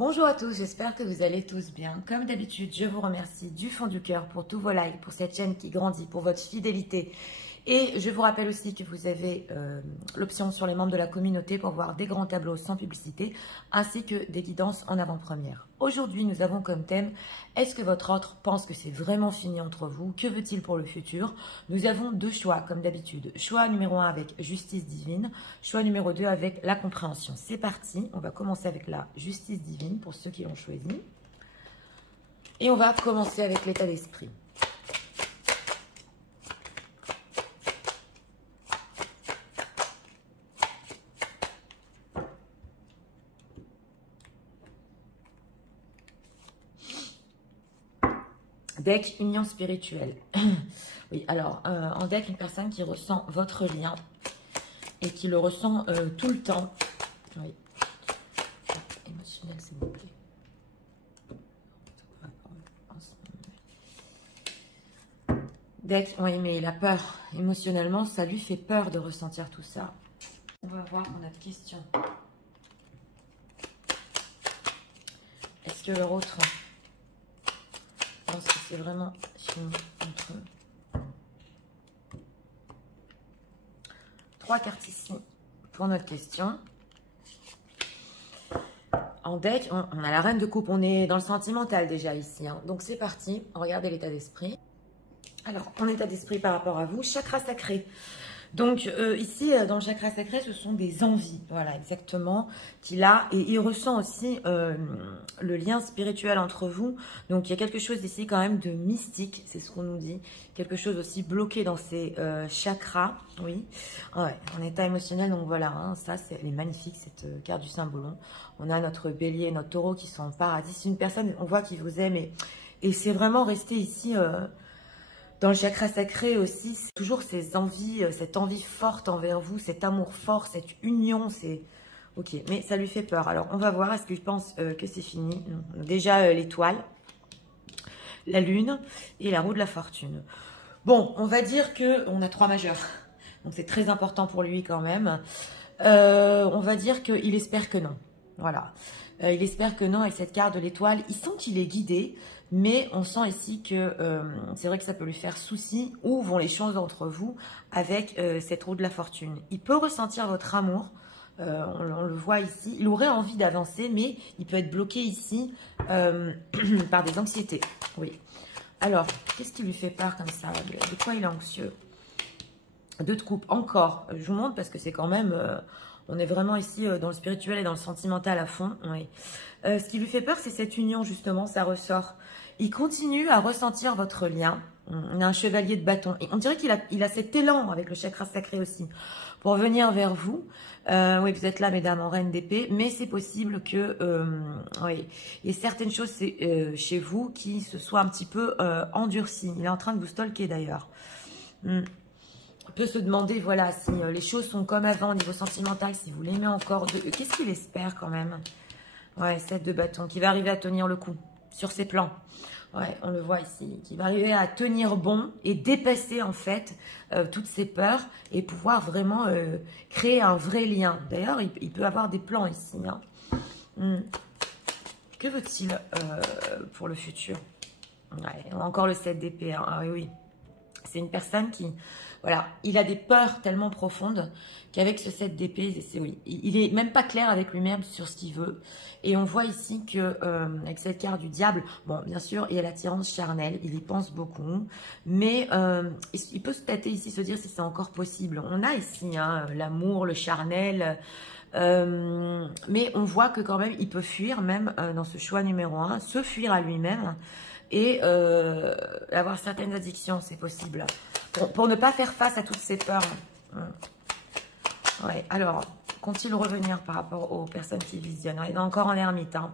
Bonjour à tous, j'espère que vous allez tous bien. Comme d'habitude, je vous remercie du fond du cœur pour tous vos likes, pour cette chaîne qui grandit, pour votre fidélité. Et je vous rappelle aussi que vous avez l'option sur les membres de la communauté pour voir des grands tableaux sans publicité, ainsi que des guidances en avant-première. Aujourd'hui, nous avons comme thème « Est-ce que votre autre pense que c'est vraiment fini entre vous? Que veut-il pour le futur ?» Nous avons deux choix, comme d'habitude. Choix numéro 1 avec justice divine, choix numéro 2 avec la compréhension. C'est parti, on va commencer avec la justice divine pour ceux qui l'ont choisi. Et on va commencer avec l'état d'esprit. Deck union spirituelle. Oui, alors, en deck, une personne qui ressent votre lien et qui le ressent tout le temps. Oui. Émotionnel, s'il vous plaît. Deck, oui, mais il a peur. Émotionnellement, ça lui fait peur de ressentir tout ça. On va voir notre question. Est-ce que leur autre pense que c'est vraiment fini entre eux? 3 cartes ici pour notre question. En deck, on a la reine de coupe. On est dans le sentimental déjà ici. Hein. Donc c'est parti. Regardez l'état d'esprit. Alors, en état d'esprit par rapport à vous, chakra sacré. Donc ici, dans le chakra sacré, ce sont des envies, voilà, exactement, qu'il a. Et il ressent aussi le lien spirituel entre vous. Donc il y a quelque chose ici quand même de mystique, c'est ce qu'on nous dit. Quelque chose aussi bloqué dans ces chakras, oui. Ouais, en état émotionnel, donc voilà, hein, ça, elle est magnifique, cette carte du Saint-Ballon. On a notre bélier et notre taureau qui sont en paradis. C'est une personne, on voit, qui vous aime. Et c'est vraiment resté ici... dans le chakra sacré aussi, c'est toujours ces envies, cette envie forte envers vous, cet amour fort, cette union, c'est... Ok, mais ça lui fait peur. Alors, on va voir, est-ce qu'il pense que c'est fini? Déjà, l'étoile, la lune et la roue de la fortune. Bon, on va dire qu'on a 3 majeurs. Donc, c'est très important pour lui quand même. On va dire qu'il espère que non. Voilà. Il espère que non, avec cette carte de l'étoile. Il sent qu'il est guidé. Mais on sent ici que c'est vrai que ça peut lui faire souci. Où vont les choses entre vous avec cette roue de la fortune? Il peut ressentir votre amour. On le voit ici. Il aurait envie d'avancer, mais il peut être bloqué ici par des anxiétés. Oui. Alors, qu'est-ce qui lui fait peur comme ça? De quoi il est anxieux? 2 de coupe. Encore. Je vous montre parce que c'est quand même... on est vraiment ici dans le spirituel et dans le sentimental à fond. Oui. Ce qui lui fait peur, c'est cette union, justement. Ça ressort. Il continue à ressentir votre lien. On a un chevalier de bâton. Et on dirait qu'il a cet élan avec le chakra sacré aussi pour venir vers vous. Oui, vous êtes là, mesdames, en reine d'épée. Mais c'est possible que... oui, il y ait certaines choses chez vous qui se soient un petit peu endurcies. Il est en train de vous stalker, d'ailleurs. On peut se demander, voilà, si les choses sont comme avant au niveau sentimental, si vous l'aimez encore. Qu'est-ce qu'il espère quand même? Ouais, 7 de bâton, qui va arriver à tenir le coup sur ses plans. Ouais, on le voit ici, qui va arriver à tenir bon et dépasser en fait toutes ses peurs et pouvoir vraiment créer un vrai lien. D'ailleurs, il peut avoir des plans ici. Hein. Que veut-il pour le futur? Ouais, on a encore le 7 d'épée. Hein. Ah, oui, oui. C'est une personne qui... Voilà, il a des peurs tellement profondes qu'avec ce 7 d'épée, oui, il est même pas clair avec lui-même sur ce qu'il veut. Et on voit ici que avec cette carte du diable, bon, bien sûr, il y a l'attirance charnelle, il y pense beaucoup, mais il peut se tâter ici, se dire si c'est encore possible. On a ici hein, l'amour, le charnel, mais on voit que quand même, il peut fuir, même dans ce choix numéro 1, se fuir à lui-même et avoir certaines addictions, c'est possible. Pour ne pas faire face à toutes ces peurs. Ouais, alors, compte-t-il revenir par rapport aux personnes qui visionnent? Il est encore en ermite. Hein.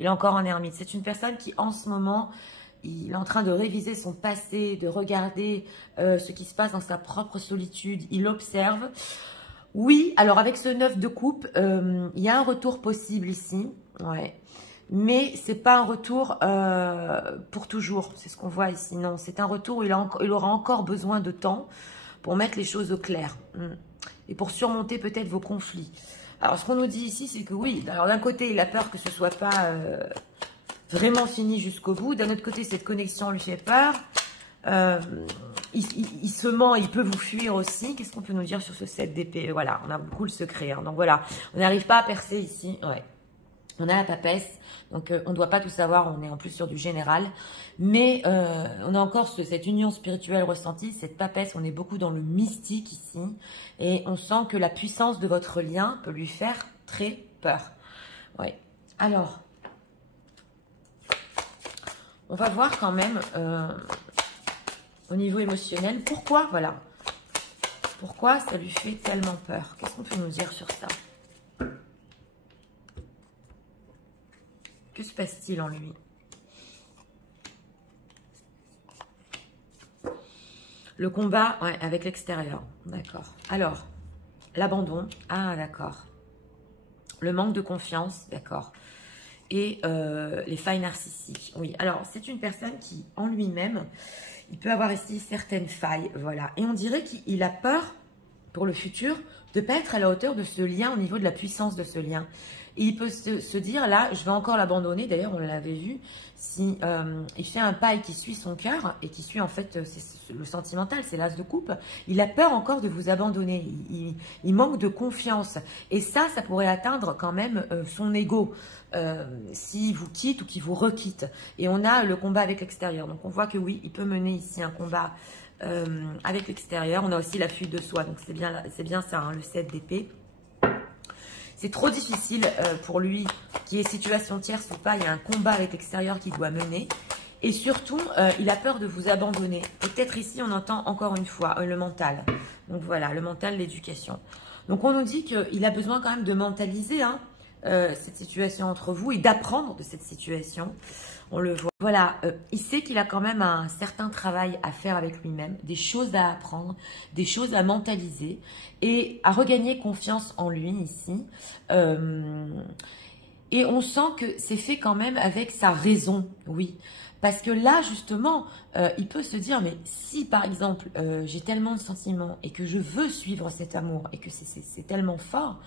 Il est encore en ermite. C'est une personne qui, en ce moment, il est en train de réviser son passé, de regarder ce qui se passe dans sa propre solitude. Il observe. Oui, alors avec ce 9 de coupe, il y a un retour possible ici. Ouais. Mais c'est pas un retour pour toujours, c'est ce qu'on voit ici. Non, c'est un retour où il aura encore besoin de temps pour mettre les choses au clair et pour surmonter peut-être vos conflits. Alors, ce qu'on nous dit ici, c'est que oui, alors d'un côté, il a peur que ce soit pas vraiment fini jusqu'au bout. D'un autre côté, cette connexion lui fait peur. Il se ment, il peut vous fuir aussi. Qu'est-ce qu'on peut nous dire sur ce 7 d'épée? Voilà, on a beaucoup le secret. Hein. Donc voilà, on n'arrive pas à percer ici. Ouais. On a la papesse, donc on ne doit pas tout savoir, on est en plus sur du général. Mais on a encore cette union spirituelle ressentie, cette papesse, on est beaucoup dans le mystique ici. Et on sent que la puissance de votre lien peut lui faire très peur. Ouais. Alors, on va voir quand même au niveau émotionnel, pourquoi, voilà. Pourquoi ça lui fait tellement peur? Qu'est-ce qu'on peut nous dire sur ça? Que se passe-t-il en lui? Le combat ouais, avec l'extérieur. D'accord. Alors, l'abandon. Ah, d'accord. Le manque de confiance. D'accord. Et les failles narcissiques. Oui, alors, c'est une personne qui, en lui-même, il peut avoir ici certaines failles. Voilà. Et on dirait qu'il a peur, pour le futur, de ne pas être à la hauteur de ce lien, au niveau de la puissance de ce lien. Et il peut se dire, là, je vais encore l'abandonner. D'ailleurs, on l'avait vu, si il fait un pas et qui suit son cœur, et qui suit en fait le sentimental, c'est l'as de coupe, il a peur encore de vous abandonner. Il manque de confiance. Et ça pourrait atteindre quand même son ego, s'il vous quitte ou qu'il vous requitte. Et on a le combat avec l'extérieur. Donc, on voit que oui, il peut mener ici un combat avec l'extérieur. On a aussi la fuite de soi. Donc, c'est bien ça, hein, le 7 d'épée. C'est trop difficile pour lui, qui est situation tierce ou pas. Il y a un combat avec l'extérieur qu'il doit mener. Et surtout, il a peur de vous abandonner. Peut-être ici, on entend encore une fois le mental. Donc voilà, le mental, l'éducation. Donc on nous dit qu'il a besoin quand même de mentaliser cette situation entre vous et d'apprendre de cette situation. On le voit. Voilà, il sait qu'il a quand même un certain travail à faire avec lui-même, des choses à apprendre, des choses à mentaliser et à regagner confiance en lui ici. Et on sent que c'est fait quand même avec sa raison, oui. Parce que là, justement, il peut se dire, mais si par exemple, j'ai tellement de sentiments et que je veux suivre cet amour et que c'est tellement fort,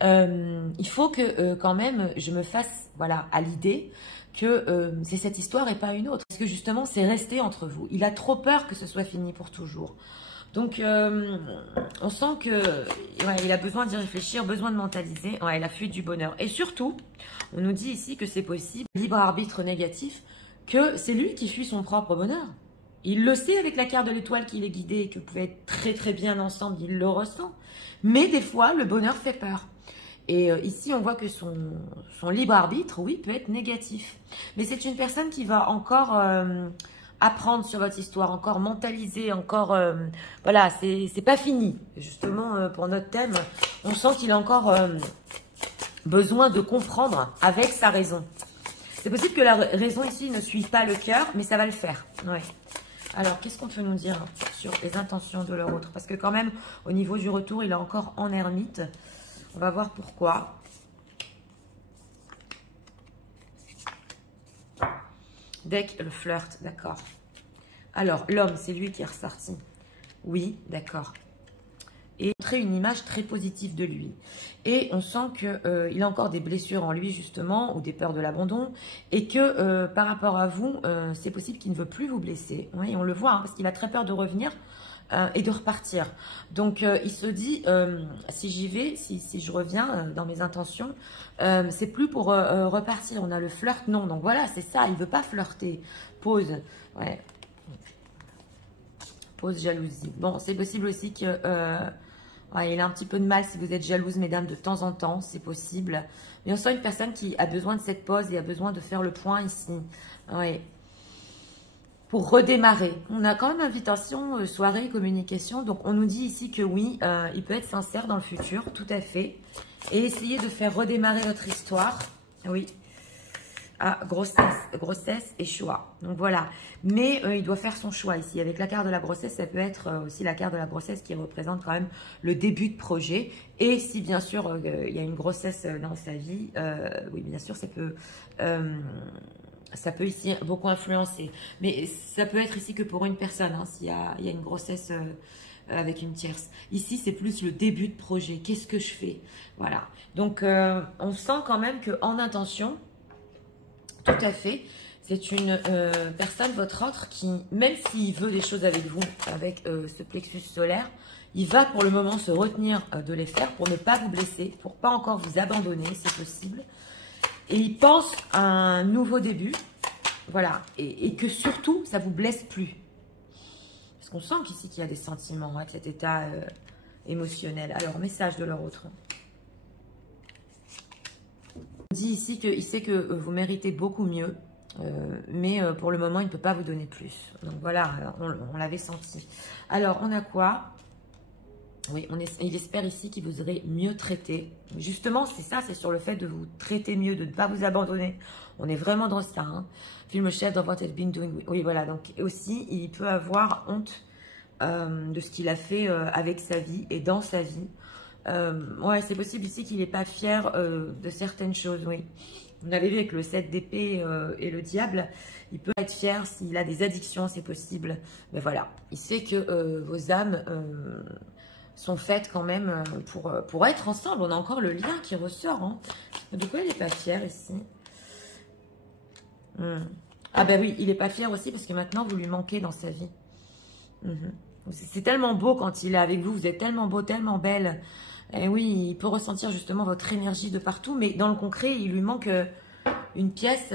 il faut que quand même je me fasse voilà, à l'idée que c'est cette histoire et pas une autre. Parce que justement, c'est resté entre vous. Il a trop peur que ce soit fini pour toujours. Donc, on sent que ouais, il a besoin d'y réfléchir, besoin de mentaliser. Ouais, la fuite du bonheur. Et surtout, on nous dit ici que c'est possible, libre arbitre négatif, que c'est lui qui fuit son propre bonheur. Il le sait avec la carte de l'étoile qu'il est guidé et que vous pouvez être très très bien ensemble, il le ressent. Mais des fois, le bonheur fait peur. Et ici, on voit que son libre arbitre, oui, peut être négatif. Mais c'est une personne qui va encore apprendre sur votre histoire, encore mentaliser, encore... voilà, c'est pas fini. Justement, pour notre thème, on sent qu'il a encore besoin de comprendre avec sa raison. C'est possible que la raison ici ne suive pas le cœur, mais ça va le faire. Ouais. Alors, qu'est-ce qu'on peut nous dire sur les intentions de leur autre? Parce que quand même, au niveau du retour, il est encore en ermite. On va voir pourquoi. Deck, le flirt, d'accord. Alors, l'homme, c'est lui qui est ressorti. Oui, d'accord. Et montrer une image très positive de lui. Et on sent qu'il a encore des blessures en lui, justement, ou des peurs de l'abandon. Et que par rapport à vous, c'est possible qu'il ne veut plus vous blesser. Oui, on le voit, hein, parce qu'il a très peur de revenir. Et de repartir. Donc, il se dit, si j'y vais, si je reviens dans mes intentions, c'est plus pour repartir. On a le flirt, non. Donc, voilà, c'est ça. Il ne veut pas flirter. Pause. Ouais. Pause, jalousie. Bon, c'est possible aussi que... ouais, il a un petit peu de mal si vous êtes jalouse, mesdames, de temps en temps. C'est possible. Mais on sent une personne qui a besoin de cette pause et a besoin de faire le point ici. Ouais. Pour redémarrer. On a quand même invitation, soirée, communication. Donc, on nous dit ici que oui, il peut être sincère dans le futur, tout à fait. Et essayer de faire redémarrer votre histoire. Oui. Ah, grossesse et choix. Donc, voilà. Mais il doit faire son choix ici. Avec la carte de la grossesse, ça peut être aussi la carte de la grossesse qui représente quand même le début de projet. Et si, bien sûr, il y a une grossesse dans sa vie, oui, bien sûr, ça peut... ça peut ici beaucoup influencer. Mais ça peut être ici que pour une personne, hein, s'il y a une grossesse avec une tierce. Ici, c'est plus le début de projet. Qu'est-ce que je fais? Voilà. Donc, on sent quand même qu'en intention, tout à fait, c'est une personne, votre autre, qui, même s'il veut des choses avec vous, avec ce plexus solaire, il va pour le moment se retenir de les faire pour ne pas vous blesser, pour pas encore vous abandonner, c'est possible. Et il pense à un nouveau début, voilà, et que surtout, ça vous blesse plus. Parce qu'on sent qu'ici, qu'il y a des sentiments, hein, cet état émotionnel. Alors, message de leur autre. On dit ici qu'il sait que vous méritez beaucoup mieux, mais pour le moment, il ne peut pas vous donner plus. Donc voilà, on l'avait senti. Alors, on a quoi? Oui, il espère ici qu'il vous aurait mieux traité. Justement, c'est ça, c'est sur le fait de vous traiter mieux, de ne pas vous abandonner. On est vraiment dans ça. Hein. Film chef dans What I've Been Doing. Oui, voilà. Donc, aussi, il peut avoir honte de ce qu'il a fait avec sa vie et dans sa vie. Ouais, c'est possible ici qu'il n'est pas fier de certaines choses, oui. On avait vu avec le 7 d'épée et le diable, il peut être fier s'il a des addictions, c'est possible. Mais voilà, il sait que vos âmes sont faites quand même pour être ensemble. On a encore le lien qui ressort. Hein. De quoi il n'est pas fier ici? Ah ben oui, il n'est pas fier aussi parce que maintenant vous lui manquez dans sa vie. C'est tellement beau quand il est avec vous, vous êtes tellement beau, tellement belle. Et oui, il peut ressentir justement votre énergie de partout, mais dans le concret, il lui manque une pièce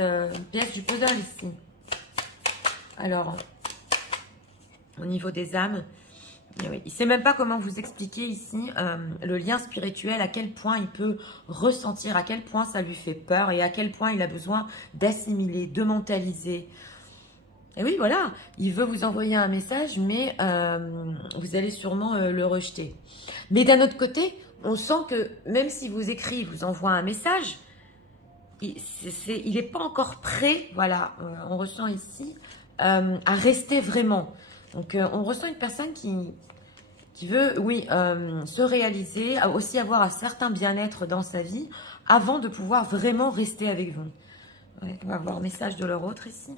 du puzzle ici. Alors, au niveau des âmes, oui, il ne sait même pas comment vous expliquer ici le lien spirituel, à quel point il peut ressentir, à quel point ça lui fait peur et à quel point il a besoin d'assimiler, de mentaliser. Et oui, voilà, il veut vous envoyer un message, mais vous allez sûrement le rejeter. Mais d'un autre côté, on sent que même si vous écrit, vous envoie un message, il n'est pas encore prêt, voilà, on ressent ici, à rester vraiment. Donc, on ressent une personne qui veut, oui, se réaliser, aussi avoir un certain bien-être dans sa vie, avant de pouvoir vraiment rester avec vous. Ouais, on va voir un message de leur autre ici.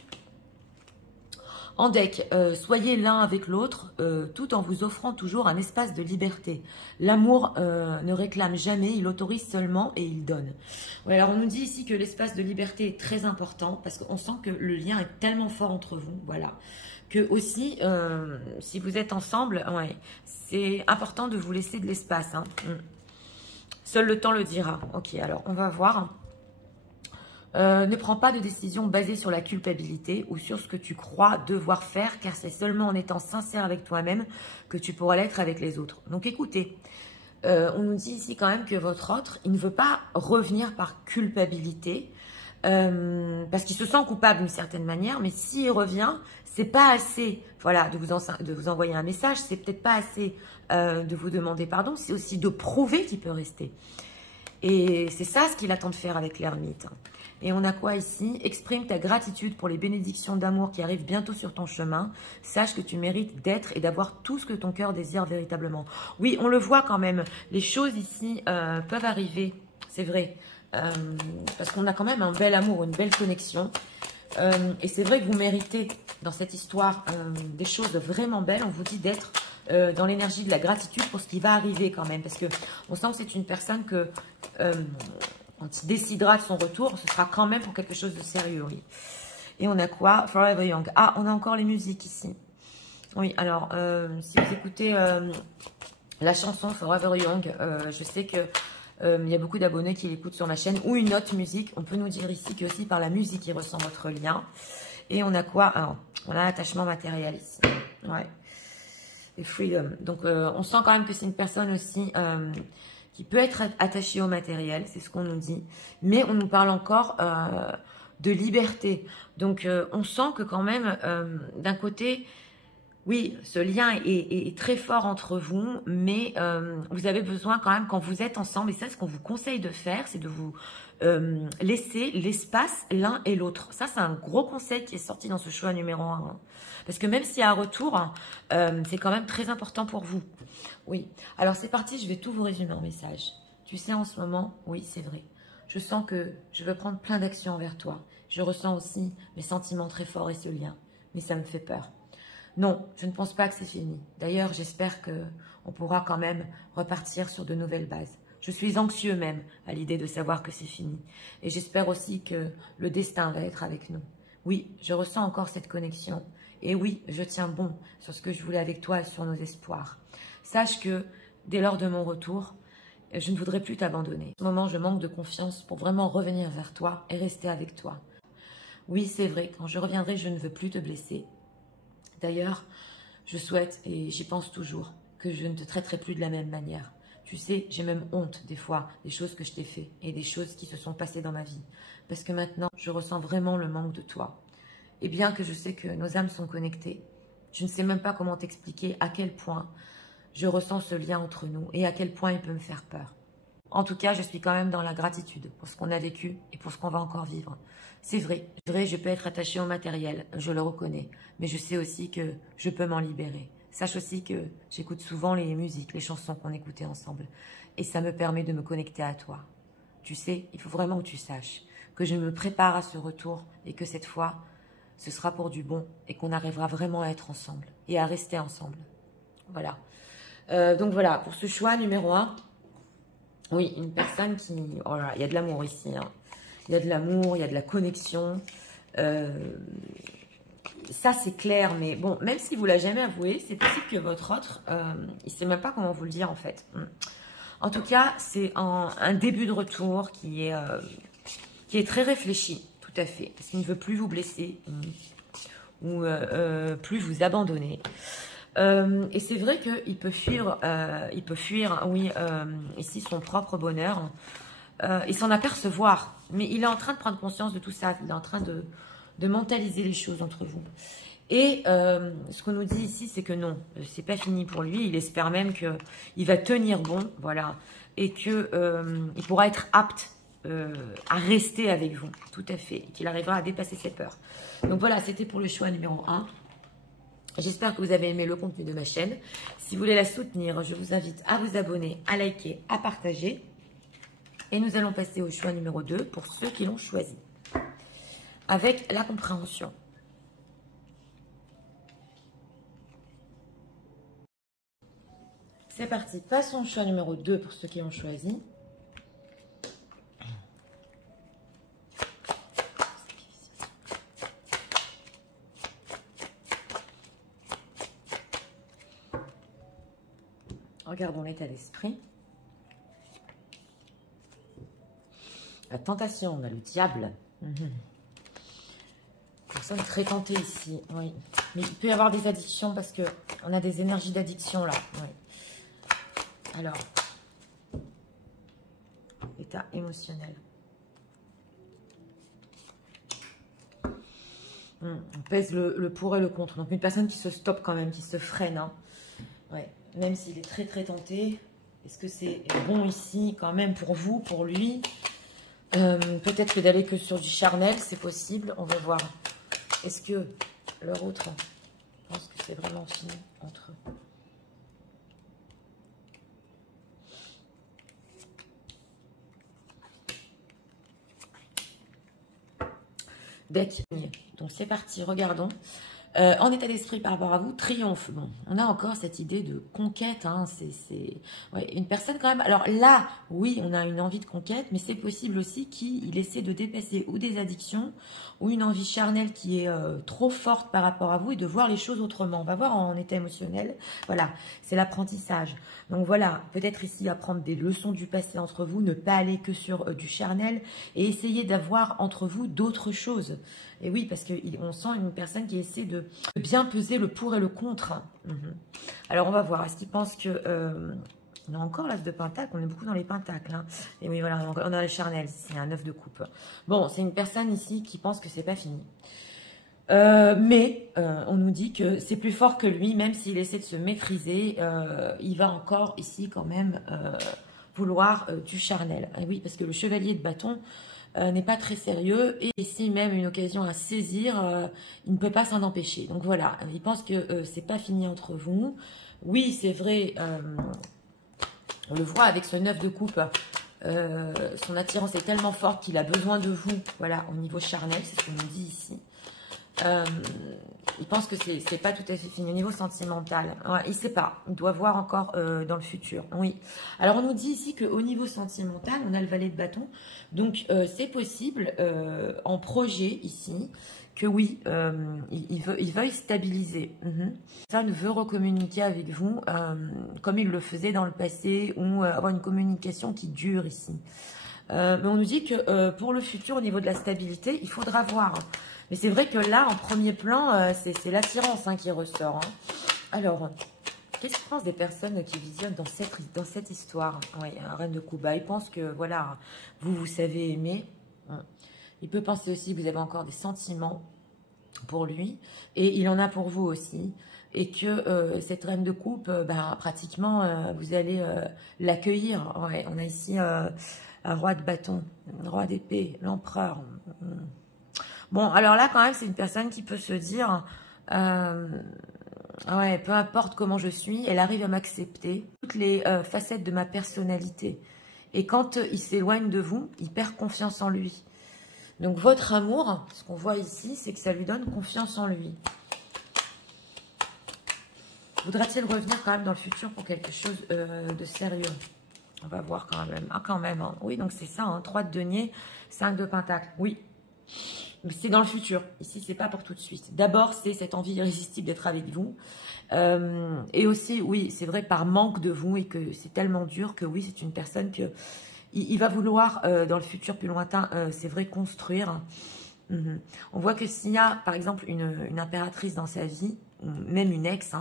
En deck, soyez l'un avec l'autre, tout en vous offrant toujours un espace de liberté. L'amour ne réclame jamais, il autorise seulement et il donne. Ouais, alors on nous dit ici que l'espace de liberté est très important parce qu'on sent que le lien est tellement fort entre vous, voilà. Que aussi, si vous êtes ensemble, ouais, c'est important de vous laisser de l'espace. Hein. Seul le temps le dira. Ok, alors on va voir. Ne prends pas de décision basée sur la culpabilité ou sur ce que tu crois devoir faire, car c'est seulement en étant sincère avec toi-même que tu pourras l'être avec les autres. Donc écoutez, on nous dit ici quand même que votre autre, il ne veut pas revenir par culpabilité, parce qu'il se sent coupable d'une certaine manière, mais s'il revient, c'est pas assez, voilà, de vous envoyer un message, c'est peut-être pas assez de vous demander pardon, c'est aussi de prouver qu'il peut rester. Et c'est ça ce qu'il attend de faire avec l'ermite. Et on a quoi ici? Exprime ta gratitude pour les bénédictions d'amour qui arrivent bientôt sur ton chemin. Sache que tu mérites d'être et d'avoir tout ce que ton cœur désire véritablement. Oui, on le voit quand même. Les choses ici peuvent arriver, c'est vrai. Parce qu'on a quand même un bel amour, une belle connexion. Et c'est vrai que vous méritez dans cette histoire des choses vraiment belles. On vous dit d'être dans l'énergie de la gratitude pour ce qui va arriver quand même. Parce que on sent que c'est une personne que... quand il décidera de son retour, ce sera quand même pour quelque chose de sérieux, oui. Et on a quoi? Forever Young. Ah, on a encore les musiques ici. Oui, alors, si vous écoutez la chanson Forever Young, je sais que il y a beaucoup d'abonnés qui l'écoutent sur ma chaîne, ou une autre musique. On peut nous dire ici que aussi par la musique, il ressent votre lien. Et on a quoi? Alors, on a l'attachement matériel ici. Ouais. Et freedom. Donc, on sent quand même que c'est une personne aussi... qui peut être attaché au matériel, c'est ce qu'on nous dit. Mais on nous parle encore de liberté. Donc, on sent que quand même, d'un côté, oui, ce lien est très fort entre vous, mais vous avez besoin quand même, quand vous êtes ensemble, et ça, ce qu'on vous conseille de faire, c'est de vous laisser l'espace l'un et l'autre. Ça, c'est un gros conseil qui est sorti dans ce choix numéro 1. Hein. Parce que même s'il y a un retour, c'est quand même très important pour vous. Oui, alors c'est parti, je vais tout vous résumer en message. Tu sais, en ce moment, oui, c'est vrai. Je sens que je veux prendre plein d'actions envers toi. Je ressens aussi mes sentiments très forts et ce lien. Mais ça me fait peur. Non, je ne pense pas que c'est fini. D'ailleurs, j'espère qu'on pourra quand même repartir sur de nouvelles bases. Je suis anxieux même à l'idée de savoir que c'est fini. Et j'espère aussi que le destin va être avec nous. Oui, je ressens encore cette connexion. Et oui, je tiens bon sur ce que je voulais avec toi et sur nos espoirs. Sache que dès lors de mon retour, je ne voudrais plus t'abandonner. En ce moment, je manque de confiance pour vraiment revenir vers toi et rester avec toi. Oui, c'est vrai, quand je reviendrai, je ne veux plus te blesser. D'ailleurs, je souhaite, et j'y pense toujours, que je ne te traiterai plus de la même manière. Tu sais, j'ai même honte des fois des choses que je t'ai fait et des choses qui se sont passées dans ma vie. Parce que maintenant, je ressens vraiment le manque de toi. Et bien que je sais que nos âmes sont connectées, je ne sais même pas comment t'expliquer à quel point je ressens ce lien entre nous et à quel point il peut me faire peur. En tout cas, je suis quand même dans la gratitude pour ce qu'on a vécu et pour ce qu'on va encore vivre. C'est vrai, je peux être attachée au matériel, je le reconnais, mais je sais aussi que je peux m'en libérer. Sache aussi que j'écoute souvent les musiques, les chansons qu'on écoutait ensemble, et ça me permet de me connecter à toi. Tu sais, il faut vraiment que tu saches que je me prépare à ce retour et que cette fois, ce sera pour du bon et qu'on arrivera vraiment à être ensemble et à rester ensemble. Voilà. Donc voilà, pour ce choix numéro 1, oui, une personne qui... Oh là, il y a de l'amour ici. Hein. Il y a de l'amour, il y a de la connexion. Ça, c'est clair. Mais bon, même si vous ne l'avez jamais avoué, c'est possible que votre autre, il ne sait même pas comment vous le dire, en fait. En tout cas, c'est un début de retour qui est très réfléchi, tout à fait. Parce qu'il ne veut plus vous blesser ou plus vous abandonner. Et c'est vrai qu'il peut fuir, oui, ici son propre bonheur et s'en apercevoir. Mais il est en train de prendre conscience de tout ça. Il est en train de mentaliser les choses entre vous. Et ce qu'on nous dit ici, c'est que non, c'est pas fini pour lui. Il espère même qu'il va tenir bon, voilà, et qu'il pourra être apte à rester avec vous, tout à fait, qu'il arrivera à dépasser ses peurs. Donc voilà, c'était pour le choix numéro 1. J'espère que vous avez aimé le contenu de ma chaîne. Si vous voulez la soutenir, je vous invite à vous abonner, à liker, à partager. Et nous allons passer au choix numéro 2 pour ceux qui l'ont choisi. Avec la compréhension. C'est parti. Passons au choix numéro 2 pour ceux qui l'ont choisi. Regardons l'état d'esprit. La tentation, on a le diable. Personne très tentée ici, oui. Mais il peut y avoir des addictions parce qu'on a des énergies d'addiction là. Oui. Alors, état émotionnel. On pèse le pour et le contre. Donc une personne qui se stoppe quand même, qui se freine. Hein. Ouais. Même s'il est très très tenté, est-ce que c'est bon ici quand même pour vous, pour lui? Peut-être que d'aller que sur du charnel, c'est possible. On va voir. Est-ce que leur autre pense que c'est vraiment fini entre eux? Deck. Donc c'est parti, regardons. En état d'esprit par rapport à vous, triomphe. Bon, on a encore cette idée de conquête. Hein, c'est ouais, une personne quand même. Alors là, oui, on a une envie de conquête, mais c'est possible aussi qu'il essaie de dépasser ou des addictions ou une envie charnelle qui est trop forte par rapport à vous et de voir les choses autrement. On va voir en état émotionnel. Voilà, c'est l'apprentissage. Donc voilà, peut-être ici apprendre des leçons du passé entre vous, ne pas aller que sur du charnel et essayer d'avoir entre vous d'autres choses. Et oui, parce qu'on sent une personne qui essaie de bien peser le pour et le contre. Alors, on va voir. Est-ce qu'il pense que... on a encore l'as de pentacle. On est beaucoup dans les pentacles. Hein. Et oui, voilà, on a le charnel. C'est un 9 de coupe. Bon, c'est une personne ici qui pense que c'est pas fini. Mais on nous dit que c'est plus fort que lui. Même s'il essaie de se maîtriser, il va encore ici quand même vouloir du charnel. Et oui, parce que le chevalier de bâton... n'est pas très sérieux et ici même une occasion à saisir, il ne peut pas s'en empêcher. Donc voilà, il pense que c'est pas fini entre vous. Oui, c'est vrai, on le voit avec ce 9 de coupe, son attirance est tellement forte qu'il a besoin de vous, voilà, au niveau charnel, c'est ce qu'on nous dit ici. il pense que c'est pas tout à fait fini. Au niveau sentimental, ouais, il sait pas. Il doit voir encore dans le futur. Oui. Alors, on nous dit ici qu'au niveau sentimental, on a le valet de bâton. Donc, c'est possible en projet ici que oui, il veuille stabiliser. Ça ne veut recommuniquer avec vous comme il le faisait dans le passé ou avoir une communication qui dure ici. Mais on nous dit que pour le futur, au niveau de la stabilité, il faudra voir. Mais c'est vrai que là, en premier plan, c'est l'attirance qui ressort. Alors, qu'est-ce qu'ils pensent des personnes qui visionnent dans cette histoire? Oui, un reine de coupe. Il pense que, voilà, vous savez aimer. Il peut penser aussi que vous avez encore des sentiments pour lui. Et il en a pour vous aussi. Et que cette reine de coupe, pratiquement, vous allez l'accueillir. Ouais, on a ici un roi de bâton, un roi d'épée, l'empereur. Bon, alors là, quand même, c'est une personne qui peut se dire, ouais, peu importe comment je suis, elle arrive à m'accepter toutes les facettes de ma personnalité. Et quand il s'éloigne de vous, il perd confiance en lui. Donc, votre amour, ce qu'on voit ici, c'est que ça lui donne confiance en lui. Voudra-t-il revenir quand même dans le futur pour quelque chose de sérieux? On va voir quand même. Ah, quand même. Oui, donc c'est ça, 3 de denier, 5 de pentacle. Oui. Mais c'est dans le futur. Ici, c'est pas pour tout de suite. D'abord, c'est cette envie irrésistible d'être avec vous. Et aussi, oui, c'est vrai, par manque de vous et que c'est tellement dur que oui, c'est une personne que il va vouloir, dans le futur plus lointain, c'est vrai, construire. On voit que s'il y a, par exemple, une impératrice dans sa vie, même une ex,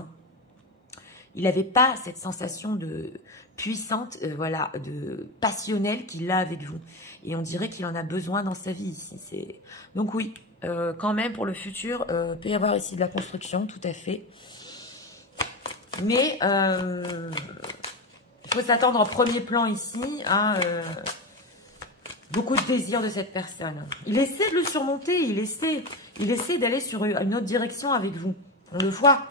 il n'avait pas cette sensation de puissante, voilà, de passionnelle qu'il a avec vous. Et on dirait qu'il en a besoin dans sa vie ici. Donc oui, quand même pour le futur, peut y avoir ici de la construction, tout à fait. Mais il faut s'attendre en premier plan ici à beaucoup de désir de cette personne. Il essaie de le surmonter, il essaie d'aller sur une autre direction avec vous. On le voit,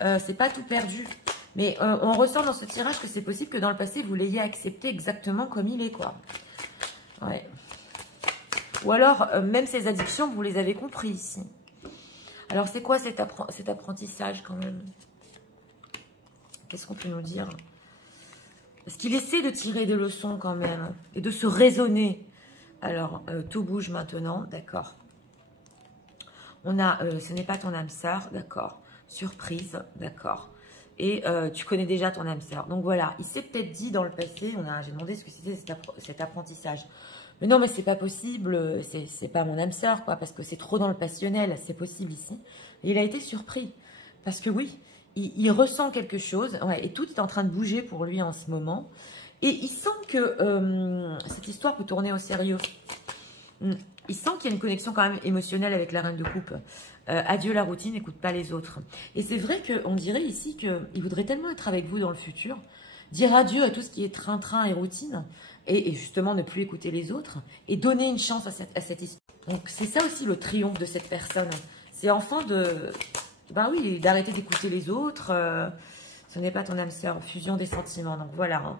c'est pas tout perdu. Mais on ressent dans ce tirage que c'est possible que dans le passé, vous l'ayez accepté exactement comme il est, quoi. Ouais. Ou alors, même ces addictions, vous les avez compris ici. Alors, c'est quoi cet apprentissage, quand même? Qu'est-ce qu'on peut nous dire? Parce qu'il essaie de tirer des leçons, quand même, et de se raisonner. Alors, tout bouge maintenant, d'accord. On a, ce n'est pas ton âme sœur, d'accord. Surprise, d'accord. Et tu connais déjà ton âme sœur. Donc voilà, il s'est peut-être dit dans le passé, j'ai demandé ce que c'était cet apprentissage. Mais non, mais c'est pas possible, c'est pas mon âme sœur, quoi, parce que c'est trop dans le passionnel, c'est possible ici. Et il a été surpris, parce que oui, il ressent quelque chose, ouais, et tout est en train de bouger pour lui en ce moment. Et il sent que cette histoire peut tourner au sérieux. Il sent qu'il y a une connexion quand même émotionnelle avec la reine de coupe. Adieu la routine, n'écoute pas les autres. Et c'est vrai qu'on dirait ici qu'il voudrait tellement être avec vous dans le futur, dire adieu à tout ce qui est train-train et routine, et justement ne plus écouter les autres, et donner une chance à cette histoire. Donc c'est ça aussi le triomphe de cette personne. C'est enfin oui, d'arrêter d'écouter les autres. Ce n'est pas ton âme sœur, fusion des sentiments. Donc voilà.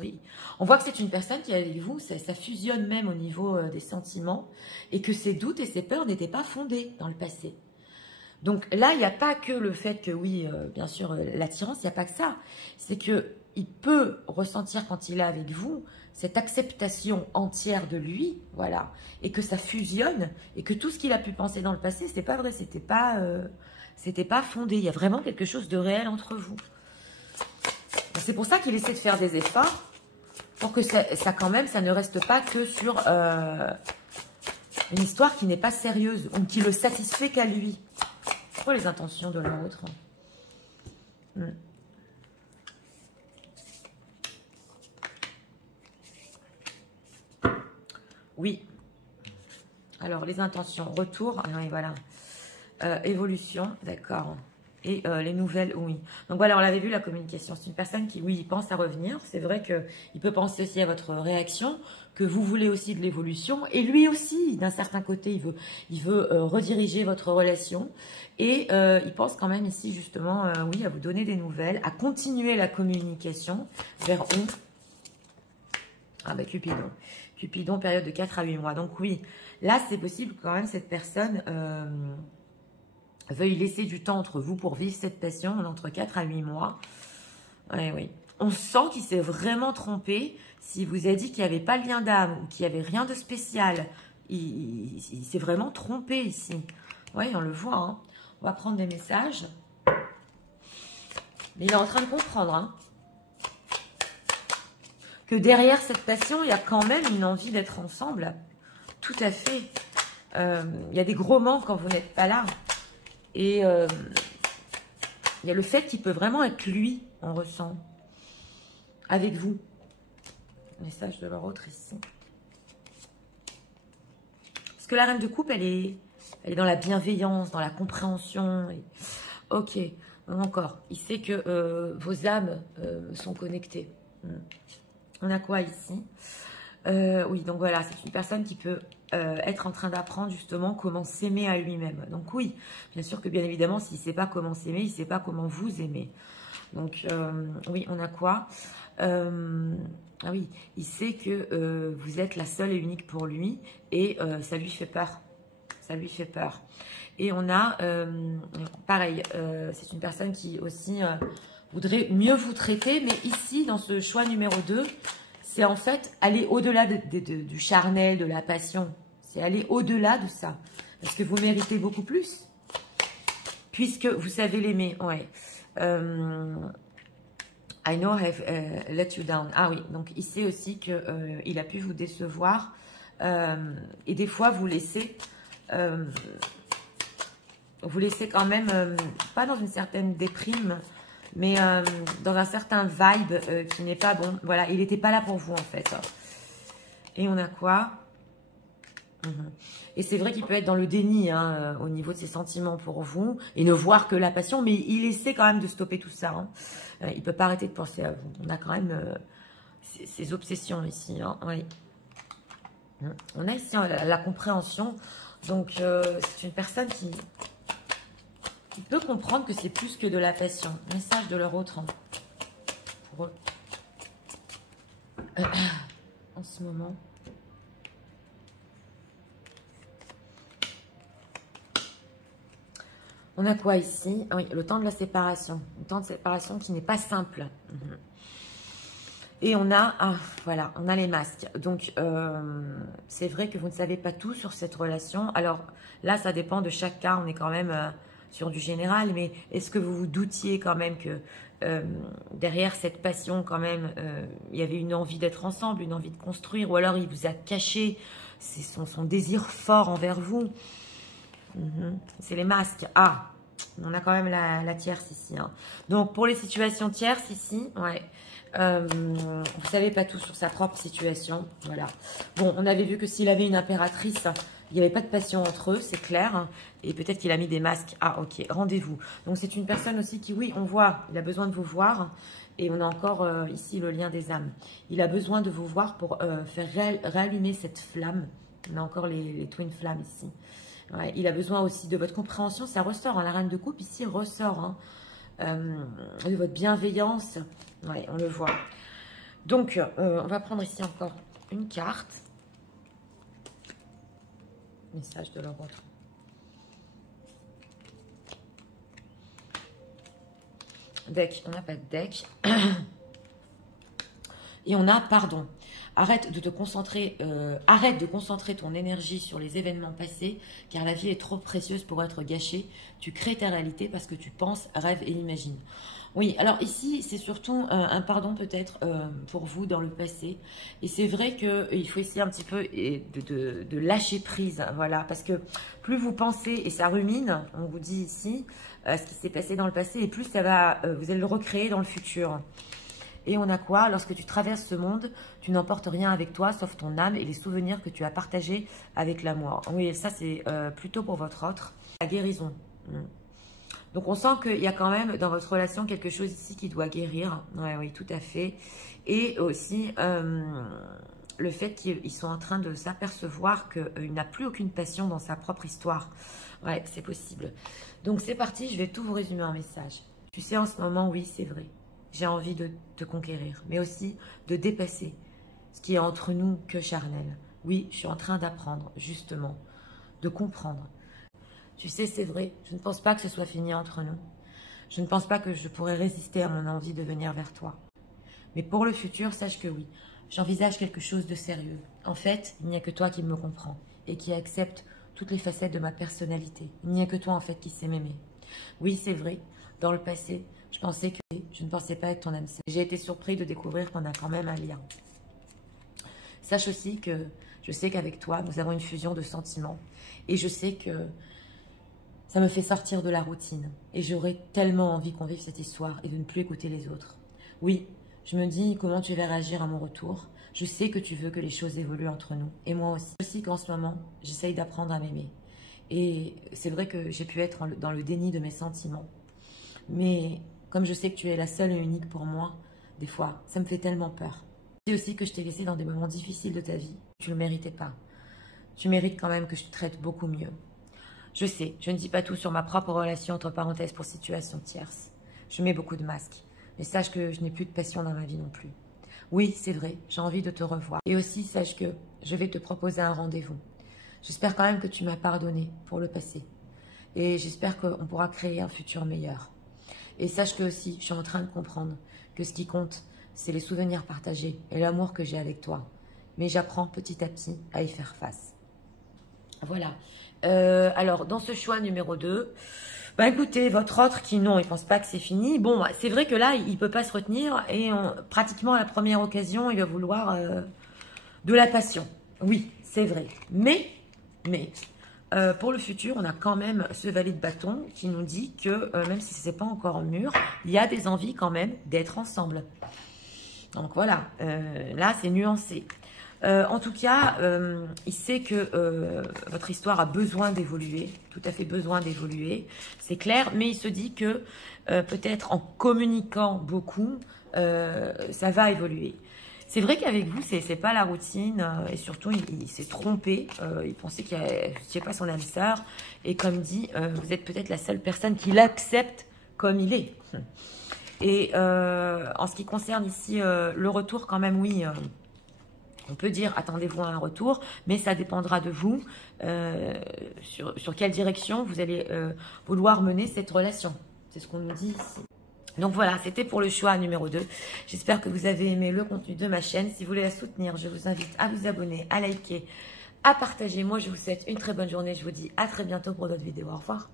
Oui, on voit que c'est une personne qui est avec vous, ça fusionne même au niveau des sentiments et que ses doutes et ses peurs n'étaient pas fondés dans le passé. Donc là, il n'y a pas que le fait que, oui, bien sûr, l'attirance, il n'y a pas que ça. C'est qu'il peut ressentir quand il est avec vous cette acceptation entière de lui, voilà, et que ça fusionne et que tout ce qu'il a pu penser dans le passé, c'était pas vrai, c'était pas fondé. Il y a vraiment quelque chose de réel entre vous. C'est pour ça qu'il essaie de faire des efforts pour que ça quand même, ça ne reste pas que sur une histoire qui n'est pas sérieuse ou qui le satisfait qu'à lui. Pourquoi les intentions de l'autre? Oui. Alors, les intentions. Retour. Oui, voilà. Évolution. D'accord. Et les nouvelles, oui. Donc voilà, on l'avait vu, la communication. C'est une personne qui, oui, pense à revenir. C'est vrai qu'il peut penser aussi à votre réaction, que vous voulez aussi de l'évolution. Et lui aussi, d'un certain côté, il veut rediriger votre relation. Et il pense quand même ici, justement, oui, à vous donner des nouvelles, à continuer la communication. Vers où? Ah ben, Cupidon. Cupidon, période de 4 à 8 mois. Donc oui, là, c'est possible quand même, cette personne... veuille laisser du temps entre vous pour vivre cette passion, entre 4 à 8 mois. Ouais, oui. On sent qu'il s'est vraiment trompé. S'il vous a dit qu'il n'y avait pas de lien d'âme ou qu'il n'y avait rien de spécial, il s'est vraiment trompé ici. Oui, on le voit. Hein. On va prendre des messages. Mais il est en train de comprendre. Hein, que derrière cette passion, il y a quand même une envie d'être ensemble. Tout à fait. Il y a des gros manques quand vous n'êtes pas là. Et il y a le fait qu'il peut vraiment être lui, on ressent, avec vous. Message de leur autre ici. Parce que la reine de coupe, elle est dans la bienveillance, dans la compréhension. Et... Ok, encore. Il sait que vos âmes sont connectées. On a quoi ici? Oui, donc voilà, c'est une personne qui peut être en train d'apprendre justement comment s'aimer à lui-même. Donc oui, bien sûr que bien évidemment, s'il ne sait pas comment s'aimer, il ne sait pas comment vous aimer. Donc oui, on a quoi? Ah oui, il sait que vous êtes la seule et unique pour lui et ça lui fait peur. Ça lui fait peur. Et on a, pareil, c'est une personne qui aussi voudrait mieux vous traiter, mais ici, dans ce choix numéro 2, c'est en fait aller au-delà du charnel, de la passion. C'est aller au-delà de ça. Parce que vous méritez beaucoup plus. Puisque vous savez l'aimer. Ouais. I know I've let you down. Ah oui, donc il sait aussi qu'il a pu vous décevoir. Et des fois, vous laissez quand même, pas dans une certaine déprime, mais dans un certain vibe qui n'est pas bon. Voilà, il n'était pas là pour vous en fait. Et on a quoi? Et c'est vrai qu'il peut être dans le déni hein, au niveau de ses sentiments pour vous et ne voir que la passion, mais il essaie quand même de stopper tout ça. Hein. Il ne peut pas arrêter de penser à vous. On a quand même ces obsessions ici. Hein, oui. On a ici la compréhension. Donc, c'est une personne qui peut comprendre que c'est plus que de la passion. Message de leur autre hein, pour eux. En ce moment. On a quoi ici? Ah oui, le temps de la séparation. Le temps de séparation qui n'est pas simple. Et on a, voilà, on a les masques. Donc, c'est vrai que vous ne savez pas tout sur cette relation. Alors, là, ça dépend de chaque cas. On est quand même sur du général. Mais est-ce que vous vous doutiez quand même que derrière cette passion, quand même, il y avait une envie d'être ensemble, une envie de construire? Ou alors, il vous a caché son désir fort envers vous? C'est les masques. Ah, on a quand même la tierce ici. Hein. Donc, pour les situations tierces ici, ouais. Vous savez pas tout sur sa propre situation. Voilà. Bon, on avait vu que s'il avait une impératrice, il n'y avait pas de passion entre eux, c'est clair. Hein. Et peut-être qu'il a mis des masques. Ah, ok, rendez-vous. Donc, c'est une personne aussi qui, oui, on voit, il a besoin de vous voir. Et on a encore ici le lien des âmes. Il a besoin de vous voir pour faire rallumer cette flamme. On a encore les twin flammes ici. Ouais, il a besoin aussi de votre compréhension, ça ressort, hein, la reine de coupe ici ressort, hein, de votre bienveillance, ouais, on le voit. Donc, on va prendre ici encore une carte, message de leur autre. Deck, on n'a pas de deck. Et on a pardon. Arrête de concentrer ton énergie sur les événements passés, car la vie est trop précieuse pour être gâchée. Tu crées ta réalité parce que tu penses, rêves et imagines. Oui, alors ici, c'est surtout un pardon peut-être pour vous dans le passé. Et c'est vrai qu'il faut essayer un petit peu de lâcher prise, voilà, parce que plus vous pensez, et ça rumine, on vous dit ici, ce qui s'est passé dans le passé, et plus ça va, vous allez le recréer dans le futur. Et on a quoi? Lorsque tu traverses ce monde, tu n'emportes rien avec toi, sauf ton âme et les souvenirs que tu as partagés avec l'amour. Oui, ça c'est plutôt pour votre autre. La guérison. Donc on sent qu'il y a quand même dans votre relation quelque chose ici qui doit guérir. Ouais, oui, tout à fait. Et aussi le fait qu'ils sont en train de s'apercevoir qu'il n'a plus aucune passion dans sa propre histoire. Ouais, c'est possible. Donc c'est parti, je vais tout vous résumer en message. Tu sais, en ce moment, oui, c'est vrai. J'ai envie de te conquérir, mais aussi de dépasser ce qui est entre nous que charnel. Oui, je suis en train d'apprendre, justement, de comprendre. Tu sais, c'est vrai, je ne pense pas que ce soit fini entre nous. Je ne pense pas que je pourrais résister à mon envie de venir vers toi. Mais pour le futur, sache que oui, j'envisage quelque chose de sérieux. En fait, il n'y a que toi qui me comprends et qui accepte toutes les facettes de ma personnalité. Il n'y a que toi, en fait, qui sais m'aimer. Oui, c'est vrai, dans le passé, je ne pensais pas être ton âme sœur. J'ai été surpris de découvrir qu'on a quand même un lien. Sache aussi que je sais qu'avec toi, nous avons une fusion de sentiments. Et je sais que ça me fait sortir de la routine. Et j'aurais tellement envie qu'on vive cette histoire et de ne plus écouter les autres. Oui, je me dis comment tu vas réagir à mon retour. Je sais que tu veux que les choses évoluent entre nous. Et moi aussi. Je sais aussi qu'en ce moment, j'essaye d'apprendre à m'aimer. Et c'est vrai que j'ai pu être dans le déni de mes sentiments. Mais comme je sais que tu es la seule et unique pour moi, des fois, ça me fait tellement peur. Je sais aussi que je t'ai laissé dans des moments difficiles de ta vie. Tu ne le méritais pas. Tu mérites quand même que je te traite beaucoup mieux. Je sais, je ne dis pas tout sur ma propre relation entre parenthèses pour situation tierce. Je mets beaucoup de masques. Mais sache que je n'ai plus de passion dans ma vie non plus. Oui, c'est vrai, j'ai envie de te revoir. Et aussi, sache que je vais te proposer un rendez-vous. J'espère quand même que tu m'as pardonné pour le passé. Et j'espère qu'on pourra créer un futur meilleur. Et sache que aussi, je suis en train de comprendre que ce qui compte, c'est les souvenirs partagés et l'amour que j'ai avec toi. Mais j'apprends petit à petit à y faire face. Voilà. Alors, dans ce choix numéro 2, bah écoutez, votre autre qui, non, il ne pense pas que c'est fini. Bon, c'est vrai que là, il ne peut pas se retenir et pratiquement à la première occasion, il va vouloir de la passion. Oui, c'est vrai. Mais pour le futur, on a quand même ce valet de bâton qui nous dit que même si ce n'est pas encore mûr, il y a des envies quand même d'être ensemble. Donc voilà, là c'est nuancé. En tout cas, il sait que votre histoire a besoin d'évoluer, tout à fait besoin d'évoluer, c'est clair, mais il se dit que peut-être en communiquant beaucoup, ça va évoluer. C'est vrai qu'avec vous, c'est pas la routine et surtout, il s'est trompé. Il pensait qu'il n'était pas son âme sœur. Et comme dit, vous êtes peut-être la seule personne qui l'accepte comme il est. Et en ce qui concerne ici le retour, quand même, oui, on peut dire attendez-vous à un retour, mais ça dépendra de vous sur quelle direction vous allez vouloir mener cette relation. C'est ce qu'on nous dit ici. Donc voilà, c'était pour le choix numéro 2. J'espère que vous avez aimé le contenu de ma chaîne. Si vous voulez la soutenir, je vous invite à vous abonner, à liker, à partager. Moi, je vous souhaite une très bonne journée. Je vous dis à très bientôt pour d'autres vidéos. Au revoir.